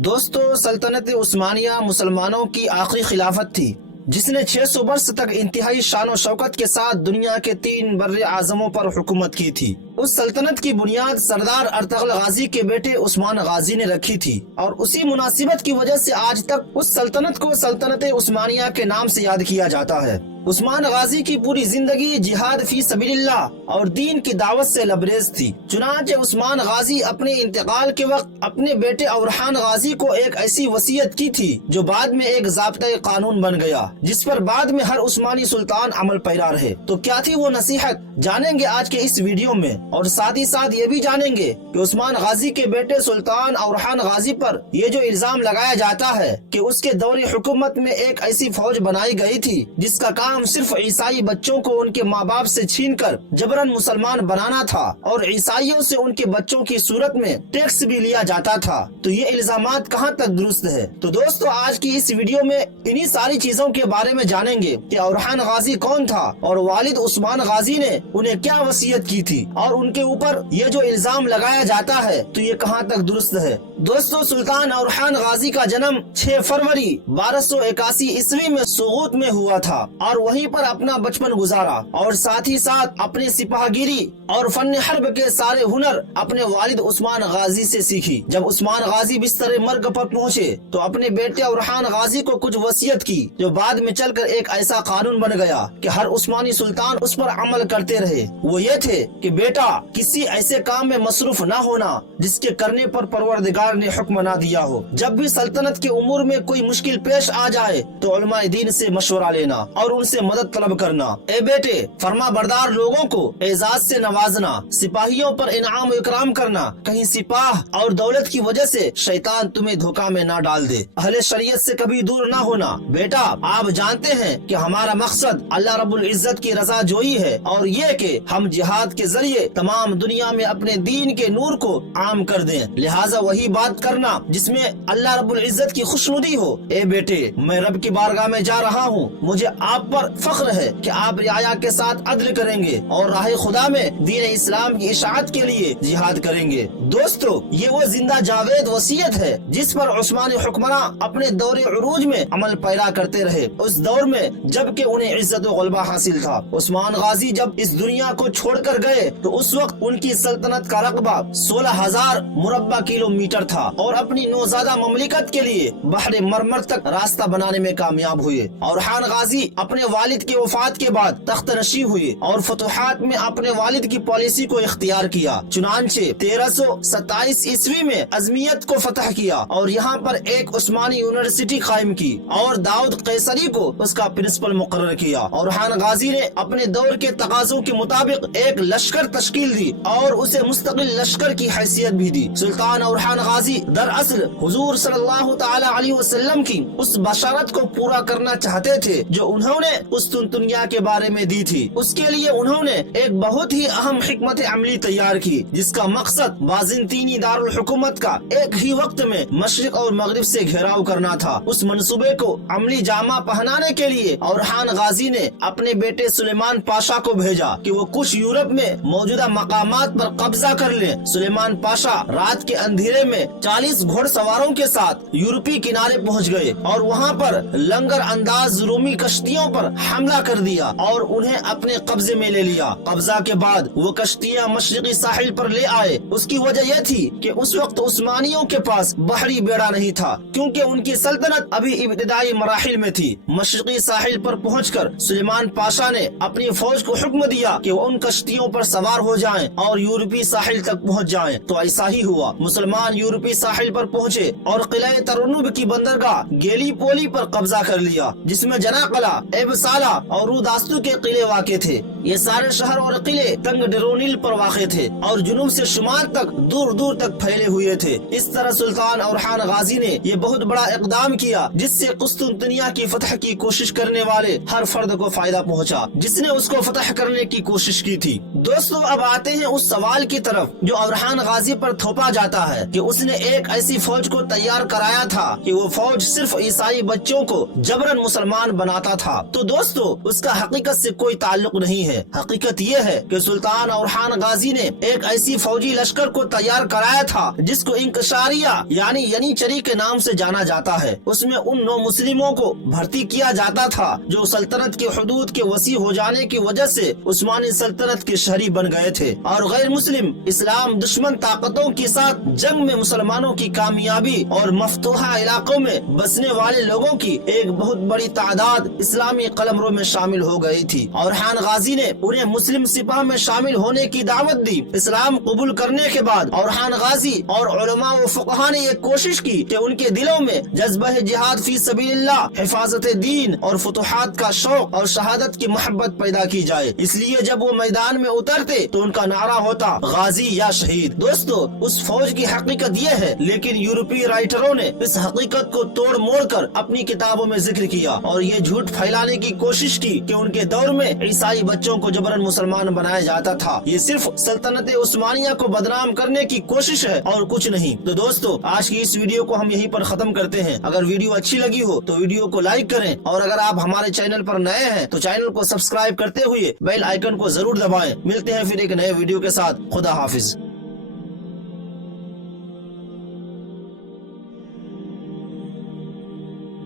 दोस्तों, सल्तनत उस्मानिया मुसलमानों की आखिरी खिलाफत थी जिसने 600 वर्ष तक इंतहाई शान और शौकत के साथ दुनिया के 3 बर्रे आजमों पर हुकूमत की थी। उस सल्तनत की बुनियाद सरदार अर्तगल गाजी के बेटे उस्मान गाजी ने रखी थी और उसी मुनासिबत की वजह से आज तक उस सल्तनत को सल्तनत उस्मानिया के नाम से याद किया जाता है। उस्मान गाजी की पूरी जिंदगी जिहाद फी सबीलिल्लाह और दीन की दावत से लबरेज थी। चुनांचे उस्मान गाजी अपने इंतकाल के वक्त अपने बेटे औरहान गाजी को एक ऐसी वसीयत की थी जो बाद में एक ज़ाब्ता कानून बन गया, जिस पर बाद में हर उस्मानी सुल्तान अमल पैरा रहे। तो क्या थी वो नसीहत, जानेंगे आज के इस वीडियो में। और साथ ही साथ ये भी जानेंगे कि उस्मान गाजी के बेटे सुल्तान औरहान गाजी पर ये जो इल्जाम लगाया जाता है कि उसके दौरे हुकूमत में एक ऐसी फौज बनाई गई थी जिसका काम सिर्फ ईसाई बच्चों को उनके माँ बाप से छीनकर जबरन मुसलमान बनाना था और ईसाइयों से उनके बच्चों की सूरत में टैक्स भी लिया जाता था, तो ये इल्जामात कहाँ तक दुरुस्त है। तो दोस्तों, आज की इस वीडियो में इन्हीं सारी चीजों के बारे में जानेंगे कि औरहान गाजी कौन था और वालिद उस्मान गाजी ने उन्हें क्या वसीयत की थी और उनके ऊपर ये जो इल्जाम लगाया जाता है तो ये कहाँ तक दुरुस्त है। दोस्तों, सुल्तान औरहान गाजी का जन्म 6 फरवरी 1281 ईस्वी में सुगूत में हुआ था और वहीं पर अपना बचपन गुजारा और साथ ही साथ अपने सिपाहगिरी और फन हर्ब के सारे हुनर अपने वालिद उस्मान गाजी से सीखी। जब उस्मान गाजी बिस्तर मर्ग पर पहुँचे तो अपने बेटे औरहान गाजी को कुछ वसीयत की जो बाद में चलकर एक ऐसा कानून बन गया कि हर उस्मानी सुल्तान उस पर अमल करते रहे। वो ये थे कि बेटा, किसी ऐसे काम में मसरूफ न होना जिसके करने पर परवरदिगार ने हुक्म ना दिया हो। जब भी सल्तनत के उमूर में कोई मुश्किल पेश आ जाए तो उलमाए दीन से मशवरा लेना और उनसे मदद तलब करना। ए बेटे, फरमा बरदार लोगों को एजाज से नवाजना, सिपाहियों पर इनाम इकराम करना, कहीं सिपाह और दौलत की वजह से शैतान तुम्हें धोखा में ना डाल दे। अहले शरीयत से कभी दूर ना होना। बेटा, आप जानते हैं कि हमारा मकसद अल्लाह रब्बुल इज्जत की रजा जोई है और ये कि हम जिहाद के जरिए तमाम दुनिया में अपने दीन के नूर को आम कर दें। लिहाजा वही बात करना जिसमें अल्लाह रब्बुल इज्जत की खुशनुदी हो। ए बेटे, मैं रब की बारगाह में जा रहा हूँ, मुझे आप पर फख्र है कि आप रियाया के साथ अदल करेंगे और राह खुदा में दीन इस्लाम की इशाअत के लिए जिहाद करेंगे। दोस्तों, ये वो जिंदा जावेद वसीयत है जिस पर उस्मानी हुक्मरान अपने दौरे उरूज में अमल पैरा करते रहे। उस दौर में जबकि उन्हें इज्जत और गलबा हासिल था। उस्मान गाजी जब इस दुनिया को छोड़कर गए तो उस वक्त उनकी सल्तनत का रकबा 16,000 मुरब्बा किलोमीटर था और अपनी नौज़ादा ममलिकत के लिए बहरे मरमर तक रास्ता बनाने में कामयाब हुए। औरहान गाजी अपने वालिद के वफात के बाद तख्त नशी हुए और फतुहात में अपने वालिद की पॉलिसी को इख्तियार किया। चुनांचे 1327 ईस्वी में अजमियत को फतह किया और यहाँ पर एक उस्मानी यूनिवर्सिटी कायम की और दाऊद कैसरी को उसका प्रिंसिपल मुकर्रर किया। औरहान गाजी ने अपने दौर के तकाज़ों के मुताबिक एक लश्कर तश्कील दी और उसे मुस्तकिल लश्कर की हैसियत भी दी। सुल्तान औरहान गाजी दरअसल हुजूर सल्लल्लाहु तआला अलैहि वसल्लम की उस बशारत को पूरा करना चाहते थे जो उन्होंने उस दुनिया के बारे में दी थी। उसके लिए उन्होंने एक बहुत ही अहम हिकमत अमली तैयार की जिसका मकसद बाज़ंतीनी दारुल हुकूमत का एक ही वक्त में मशरिक और मगरिब से घेराव करना था। उस मंसूबे को अमली जामा पहनाने के लिए औरहान गाजी ने अपने बेटे सुलेमान पाशा को भेजा कि वो कुछ यूरोप में मौजूदा मकामात पर कब्जा कर ले। सुलेमान पाशा रात के अंधेरे में 40 घोड़सवारों के साथ यूरोपी किनारे पहुँच गए और वहाँ पर लंगर अंदाज रूमी कश्तियों पर हमला कर दिया और उन्हें अपने कब्जे में ले लिया। कब्जा के बाद वो कश्तियाँ मशरिकी साहिल पर ले आए। उसकी वजह यह थी कि उस वक्त उस्मानियों के पास बहरी बेड़ा नहीं था क्योंकि उनकी सल्तनत अभी इब्तिदाई मराहिल में थी। मशरिकी साहिल पर पहुंचकर सुलेमान पाशा ने अपनी फौज को हुक्म दिया कि वो उन कश्तियों पर सवार हो जाएं और यूरोपी साहिल तक पहुंच जाएं। तो ऐसा ही हुआ। मुसलमान यूरोपी साहिल पर पहुंचे और किला तरनुब की बंदरगाह गेली पोली पर कब्जा कर लिया जिसमें जना कला, एबसाला और रूदास्तु के किले वाक़े थे। ये सारे शहर और किले तंग डेरोनिल पर वाक़े थे और जुनूब से शुमाल तक दूर दूर तक फैले हुए थे। इस तरह सुल्तान औरहान गाजी ने ये बहुत बड़ा इक़दाम किया जिससे कुस्तुनतनिया की फतह की कोशिश करने वाले हर फर्द को फायदा पहुंचा जिसने उसको फतह करने की कोशिश की थी। दोस्तों, अब आते हैं उस सवाल की तरफ जो औरहान गाजी पर थोपा जाता है कि उसने एक ऐसी फौज को तैयार कराया था कि वो फौज सिर्फ ईसाई बच्चों को जबरन मुसलमान बनाता था। तो दोस्तों, उसका हकीकत से कोई ताल्लुक नहीं है। है। हकीकत ये है कि सुल्तान औरहान गाजी ने एक ऐसी फौजी लश्कर को तैयार कराया था जिसको इंकशारिया यानी यनीचरी के नाम से जाना जाता है। उसमें उन नौ मुस्लिमों को भर्ती किया जाता था जो सल्तनत के हुदूद के वसी हो जाने की वजह से उस्मानी सल्तनत के शहरी बन गए थे और गैर मुस्लिम इस्लाम दुश्मन ताकतों के साथ जंग में मुसलमानों की कामयाबी और मफ्तूहा इलाकों में बसने वाले लोगों की एक बहुत बड़ी तादाद इस्लामी कलमरों में शामिल हो गई थी। और खान गाजी ने उन्हें मुस्लिम सिपाह में शामिल होने की दावत दी। इस्लाम कबूल करने के बाद और खान गाजी और उलमा व फुक़हा ने एक कोशिश की कि उनके दिलों में जज्बा जिहाद फी सबीलिल्लाह, हिफाजत दीन और फुतुहात का शौक और शहादत की मोहब्बत पैदा की जाए। इसलिए जब वो मैदान में उतरते तो उनका नारा होता गाजी या शहीद। दोस्तों, उस फौज की हकीकत ये है, लेकिन यूरोपीय राइटरों ने इस हकीकत को तोड़ मोड़ कर अपनी किताबों में जिक्र किया और ये झूठ फैलाने की कोशिश की कि उनके दौर में ईसाई बच्चों को जबरन मुसलमान बनाया जाता था। ये सिर्फ सल्तनत उस्मानिया को बदनाम करने की कोशिश है और कुछ नहीं। तो दोस्तों, आज की इस वीडियो को हम यहीं पर खत्म करते हैं। अगर वीडियो अच्छी लगी हो तो वीडियो को लाइक करें और अगर आप हमारे चैनल पर नए हैं तो चैनल को सब्सक्राइब करते हुए बेल आइकन को जरूर दबाएं। मिलते हैं फिर एक नए वीडियो के साथ। खुदा हाफिज।